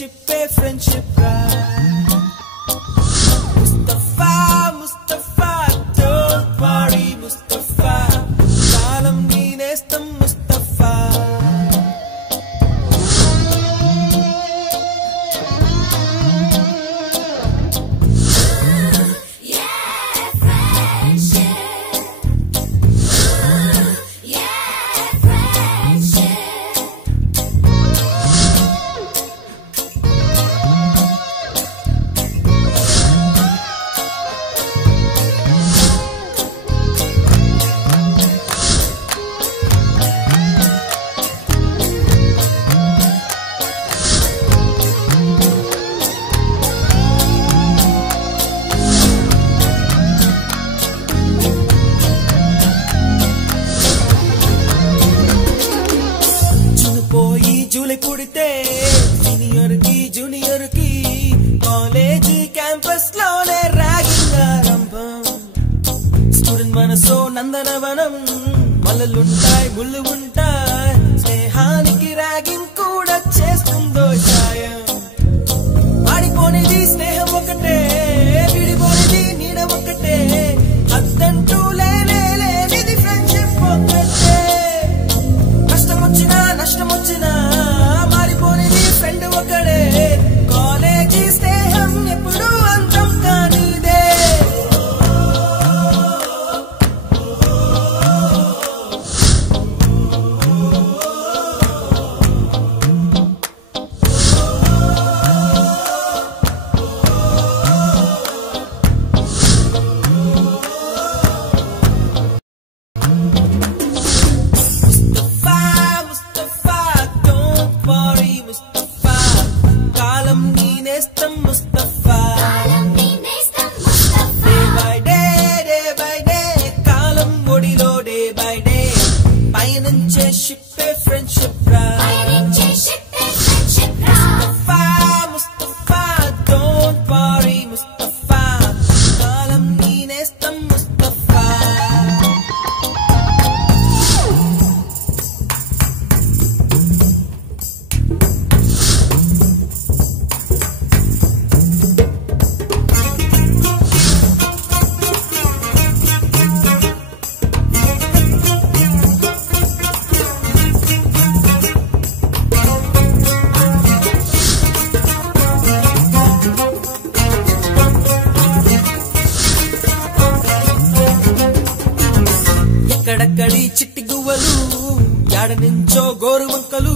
షిప్పే friendship రా Mustafa Mustafa don't worry Mustafa కాలం నీ నేస్తం ముస్తఫా జూలై పుడితే సీనియర్ కి జూనియర్ కి కాలేజ్ క్యాంపస్ లోనే ర్యాగింగ్ ఆరంభం స్టూడెంట్ మనసో నందనవనం మల్లలుంటాయి ముళ్ళు ఉంటాయి స్నేహానికి ర్యాగింగ్ కూడా చేస్తుందో సాయం ఆడిపోనిది స్నేహం ఒకటే విడిపోనిది నీడ ఒకటే అద్దంటూ లేనిది ఫ్రెండ్షిప్ ఒకటే కష్టం వచ్చినా నష్టం వచ్చినా మారిపోనిది ఫ్రెండ్ ఒకడే కాలేజీ స్నేహం ఎప్పుడు అంతం కానిదే ఎక్కడక్కడి చిట్టి గువ్వలు యాడ నుంచో గోరు వంకలు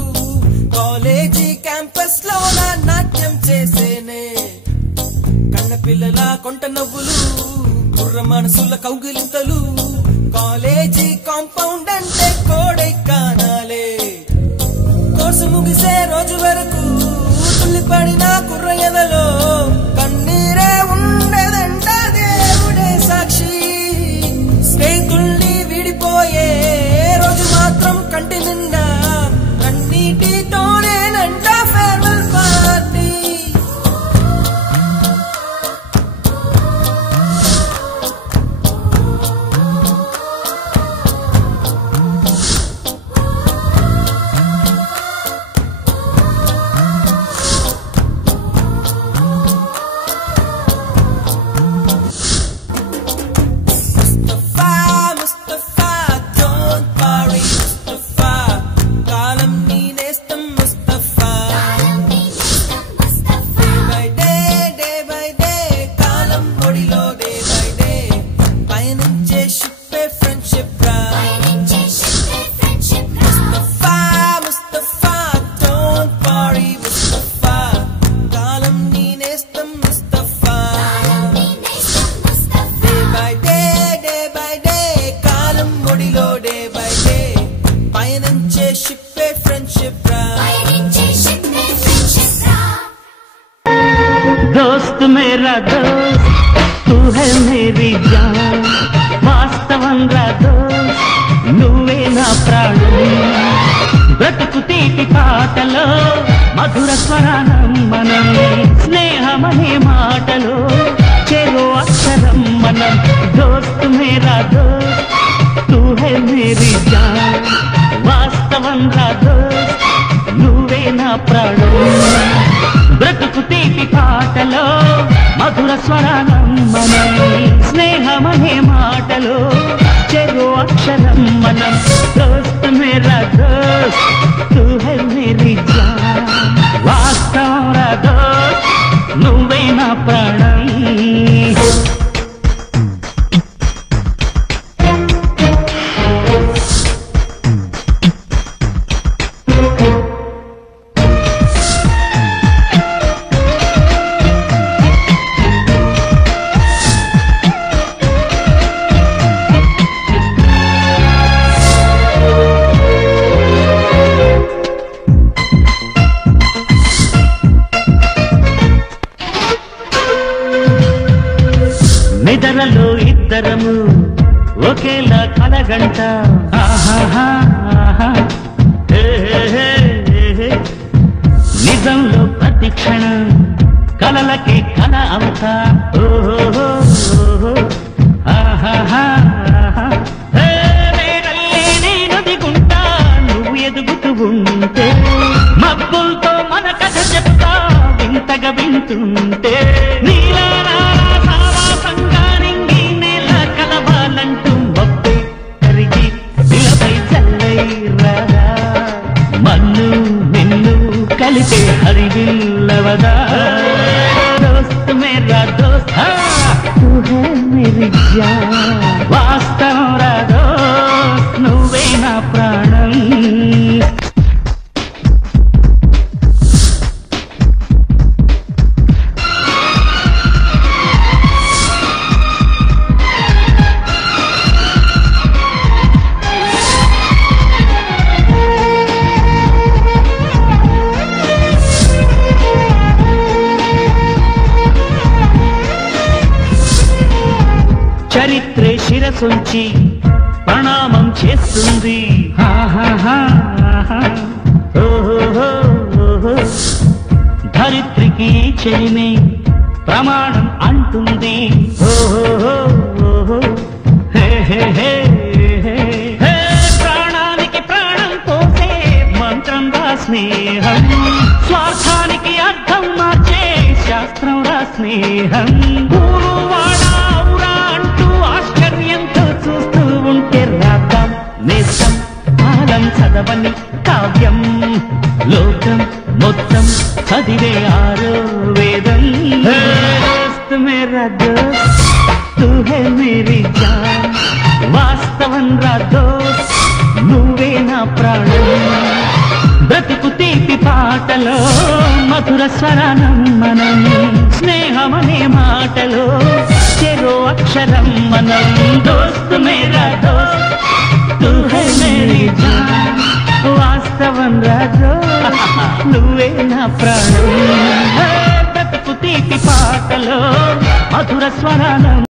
కాలేజీ క్యాంపస్ లో నాట్యం చేసేనే కన్న పిల్లల కొంట నవ్వులు కుర్ర మనసుల కౌగిలింతలు కాలేజీ కాంపౌండ్ అంటే కోడై కానాలే కోర్సు ముగిసే రోజు వరకు తుల్లిపడిన కుర్ర ఎదలో కన్నీరే ఉండదంట దేవుడే సాక్షి స్నేహితుల్ని విడిపోయే రోజు మాత్రం కంటి నిండా కన్నీటితోనేనంట ఫేర్వెల్ పార్టీ दोस्त मेरा दोस्त तू है मेरी जान वास्तवंगा दोस्त నువ్వే నా ప్రాణం బ్రతుకు తీపి పాటలో మధుర స్వరానం మనం స్నేహమనే మాటలో చెరో అక్షరం మనం దోస్త్ మేరా దోస్త్ తూ హై మేరీ జాన్ వాస్తవంగా దోస్త్ నువ్వే నా ప్రాణం తీపి పాటలో మధుర స్వరానం మనం స్నేహమనే మాటలో చెరో అక్షరం మనం దోస్త్ మేరా దోస్త్ తూ హై మేరీ జాన్ వాస్తవం రా దోస్త్ నువ్వే నా ప్రాణం నిద్రలో ఇద్దరము ఒకేలా కలగంట నిజంలో ప్రతి క్షణం కలలకి కల అవుతా నేను దిగుంటా నువ్వు ఎదుగుతూ ఉంటే మబ్బులతో మన కథ చెప్తా వింతగా వింటుంటే నీలా కలిపే హరివిల్లవదా దోస్త్ మేరా దోస్త్ తూ హై మేరీ జాన్ వాస్తవం రా దోస్త్ నువ్వే నా ప్రాణం చరిత్రే శిరసుంచి ప్రణామం చేస్తుంది ధరిత్రికి చెలిమే ప్రమాణం అంటుంది ప్రాణానికి ప్రాణం పోసే మంత్రం రా స్నేహం స్వార్థానికి అర్థం మార్చే శాస్త్రం రా స్నేహం నేస్తం కాలం చదవని కావ్యం లోకం మొత్తం చదివే ఆరో వేదం దోస్త్ మేరా దోస్త్ తూ హై మేరీ జాన్ వాస్తవం రా దోస్త్ నువ్వే నా ప్రాణం బ్రతుకు తీపి పాటలో మధుర స్వరానం మనం స్నేహమనే మాటలో చెరో అక్షరం మనం దోస్త్ మేరా దోస్త్ తూ హై మేరీ జాన్ వాస్తవం రా దోస్త్ నువ్వే నా ప్రాణం బ్రతుకు తీపి పాటలో మధుర స్వరానం